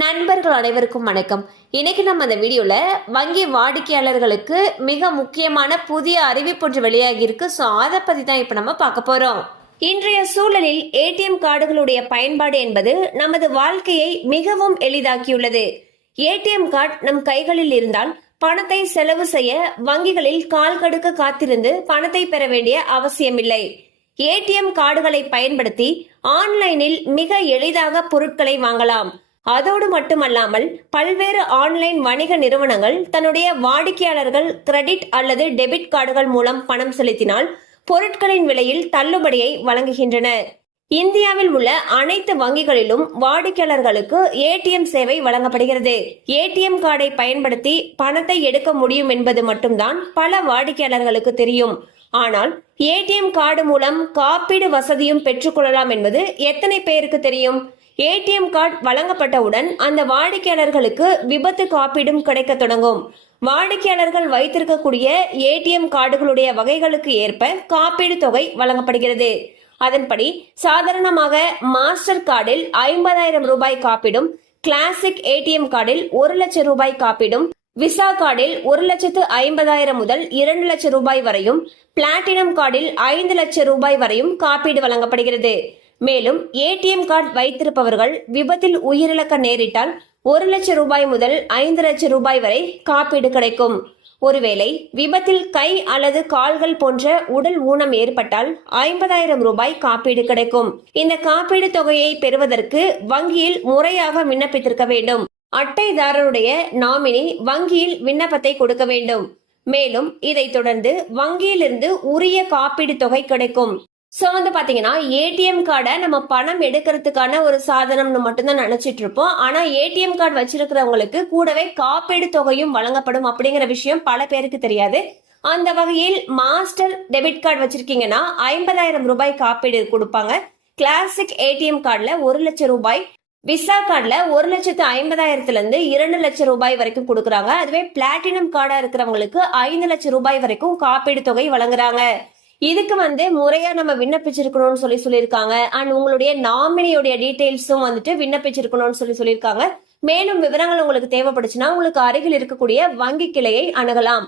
நண்பர்கள் அனைவருக்கும் வணக்கம். இன்னைக்கு நம்ம அந்த வீடியோல வங்கி வாடிக்கையாளர்களுக்கு மிக முக்கியமான புதிய அறிவிப்பு ஒன்று வெளியாகி இருக்கு. ஸோ அதை பத்தி தான் இப்ப நம்ம பார்க்க போறோம். இன்றைய சூழலில் ஏடிஎம் கார்டுகளுடைய பயன்பாடு என்பது நமது வாழ்க்கையை மிகவும் எளிதாக்கியுள்ளது. ஏடிஎம் கார்டு நம் கைகளில் இருந்தால் பணத்தை செலவு செய்ய வங்கிகளில் கால் கடுக்க காத்திருந்து பணத்தை பெற வேண்டிய அவசியமில்லை. ஏடிஎம் கார்டுகளை பயன்படுத்தி ஆன்லைனில் மிக எளிதாக பொருட்களை வாங்கலாம். அதோடு மட்டுமல்லாமல் பல்வேறு ஆன்லைன் வணிக நிறுவனங்கள் தன்னுடைய வாடிக்கையாளர்கள் கிரெடிட் அல்லது டெபிட் கார்டுகள் மூலம் பணம் செலுத்தினால் பொருட்களின் விலையில் தள்ளுபடியை வழங்குகின்றன. இந்தியாவில் உள்ள அனைத்து வங்கிகளிலும் வாடிக்கையாளர்களுக்கு ஏடிஎம் சேவை வழங்கப்படுகிறது. ஏடிஎம் கார்டை பயன்படுத்தி பணத்தை எடுக்க முடியும் என்பது மட்டும்தான் பல வாடிக்கையாளர்களுக்கு தெரியும். ஆனால் ஏடிஎம் கார்டு மூலம் காப்பீடு வசதியும் பெற்றுக்கொள்ளலாம் என்பது எத்தனை பேருக்கு தெரியும்? ஏடிஎம் கார்டு வழங்கப்பட்டவுடன் அந்த வாடிக்கையாளர்களுக்கு விபத்து காப்பீடும் கிடைக்க தொடங்கும். வாடிக்கையாளர்கள் வைத்திருக்கக்கூடிய ஏடிஎம் கார்டுகளுடைய வகைகளுக்கு ஏற்ப காப்பீடு தொகை வழங்கப்படுகிறது. அதன்படி சாதாரணமாக மாஸ்டர் கார்டில் 50,000 ரூபாய் காப்பீடும், கிளாசிக் ஏடிஎம் கார்டில் 1 லட்சம் ரூபாய் காப்பீடும், விசா கார்டில் 1,50,000 முதல் 2 லட்சம் ரூபாய் வரையும், பிளாட்டினம் கார்டில் 5 லட்சம் ரூபாய் வரையும் காப்பீடு வழங்கப்படுகிறது. மேலும் ஏடிஎம் கார்டு வைத்திருப்பவர்கள் விபத்தில் உயிரிழக்க நேரிட்டால் 1 லட்சம் ரூபாய் முதல் 5 லட்சம் ரூபாய் வரை காப்பீடு கிடைக்கும். ஒருவேளை விபத்தில் கை அல்லது கால்கள் போன்ற உடல் ஊனம் ஏற்பட்டால் 50,000 ரூபாய் காப்பீடு கிடைக்கும். இந்த காப்பீடு தொகையை பெறுவதற்கு வங்கியில் முறையாக விண்ணப்பித்திருக்க வேண்டும். அட்டைதாரருடைய நாமினி வங்கியில் விண்ணப்பத்தை கொடுக்க வேண்டும். மேலும் இதை தொடர்ந்து வங்கியிலிருந்து உரிய காப்பீடு தொகை கிடைக்கும். சோ பாத்தீங்கன்னா ஏடிஎம் கார்டை நம்ம பணம் எடுக்கிறதுக்கான ஒரு சாதனம்னு மட்டும்தான் நினைச்சிட்டு இருப்போம். ஆனா ஏடிஎம் கார்டு வச்சிருக்கிறவங்களுக்கு கூடவே காப்பீடு தொகையும் வழங்கப்படும் அப்படிங்கிற விஷயம் பல பேருக்கு தெரியாது. அந்த வகையில் மாஸ்டர் டெபிட் கார்டு வச்சிருக்கீங்கன்னா 50,000 ரூபாய் காப்பீடு கொடுப்பாங்க. கிளாசிக் ஏடிஎம் கார்டுல 1 லட்சம் ரூபாய், விசா கார்டுல 1,50,000 2 லட்சம் ரூபாய் வரைக்கும் கொடுக்குறாங்க. அதுவே பிளாட்டினம் கார்டா இருக்கிறவங்களுக்கு 5 லட்சம் ரூபாய் வரைக்கும் காப்பீடு தொகை வழங்குறாங்க. இதுக்கு முறையா நம்ம விண்ணப்பிச்சிருக்கணும்னு சொல்லியிருக்காங்க. அண்ட் உங்களுடைய நாமினியோடைய டீடைல்ஸும் விண்ணப்பிச்சிருக்கணும்னு சொல்லியிருக்காங்க. மேலும் விவரங்கள் உங்களுக்கு தேவைப்படுச்சுன்னா உங்களுக்கு அருகில் இருக்கக்கூடிய வங்கி கிளையை அணுகலாம்.